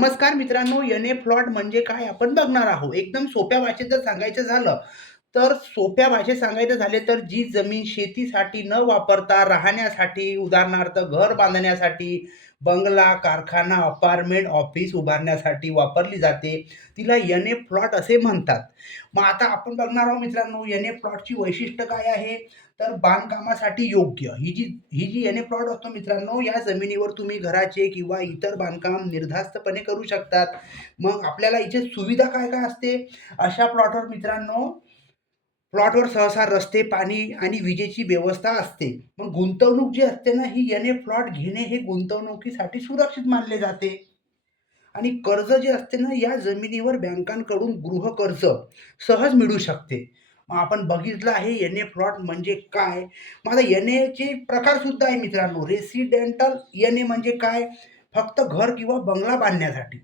नमस्कार मित्रांनो, एन-ए प्लॉट म्हणजे काय आपण बघणार आहोत. एकदम सोप्या भाषेत जर सांगायचं झालं, तर सोप्या भाषेत सांगायचं झाले तर जी जमीन शेतीसाठी न वापरता राहण्यासाठी, उदाहरणार्थ घर बांधण्यासाठी, बंगला, कारखाना, अपार्टमेंट, ऑफिस उभारण्यासाठी वापरली जाते, तिला एन-ए प्लॉट असे म्हणतात. मग आता आपण बघणार आहोत मित्रांनो, एन-ए प्लॉटची वैशिष्ट्य काय आहे? तर बांधकामासाठी योग्य. ही जी एन-ए प्लॉट असतो मित्रांनो, या जमिनीवर तुम्ही घराचे किंवा इतर बांधकाम निर्धास्तपणे करू शकतात. मग आपल्याला इथे सुविधा काय-काय असते? अशा प्लॉटवर मित्रांनो, प्लॉटवर सहसा रस्ते, पाणी आणि विजेची व्यवस्था असते. मग गुंतवणूक जी असते ना, ही एन-ए प्लॉट घेणे हे गुंतवणुकीसाठी सुरक्षित मानले जाते. आणि कर्ज जे असते ना, या जमिनीवर बँकांकडून गृहकर्ज सहज मिळू शकते. मग आपण बघितलं आहे एन-ए प्लॉट म्हणजे काय? मग आता एन-एचे प्रकारसुद्धा आहे मित्रांनो. रेसिडेंटल एन-ए म्हणजे काय? फक्त घर किंवा बंगला बांधण्यासाठी.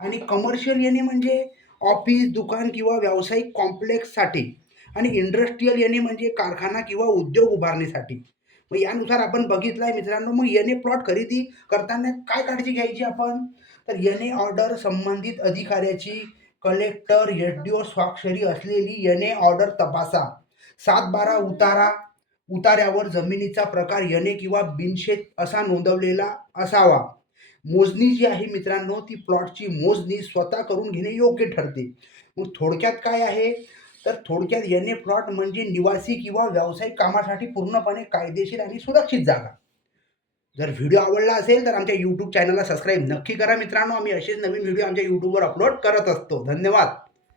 आणि कमर्शियल एन-ए म्हणजे ऑफिस, दुकान किंवा व्यावसायिक कॉम्प्लेक्ससाठी. आणि इंडस्ट्रियल एन-ए म्हणजे कारखाना किंवा उद्योग उभारणीसाठी. मग यानुसार आपण बघितलं आहे मित्रांनो, मग एन-ए प्लॉट खरेदी करताना काय काळजी घ्यायची आपण? तर एन-ए ऑर्डर संबंधित अधिकाऱ्याची, कलेक्टर, एस-डी-ओ स्वाक्षरी असलेली एन-ए ऑर्डर तपासा. 7/12 उतार्यावर जमिनीचा प्रकार एन-ए किंवा बिनशेत असा नोंदवलेला असावा. मोजणी जी आहे मित्रांनो, ती प्लॉटची मोजणी स्वतः करून घेणे योग्य ठरते. मग थोडक्यात काय आहे? तर थोडक्यात एन-ए प्लॉट म्हणजे निवासी किंवा व्यावसायिक कामासाठी पूर्णपणे कायदेशीर आणि सुरक्षित जागा. जर व्हिडिओ आवडला असेल तर आमच्या YouTube चॅनलला सबस्क्राईब नक्की करा मित्रांनो. आम्ही असेच नवीन व्हिडिओ आमच्या YouTubeवर अपलोड करत असतो. धन्यवाद.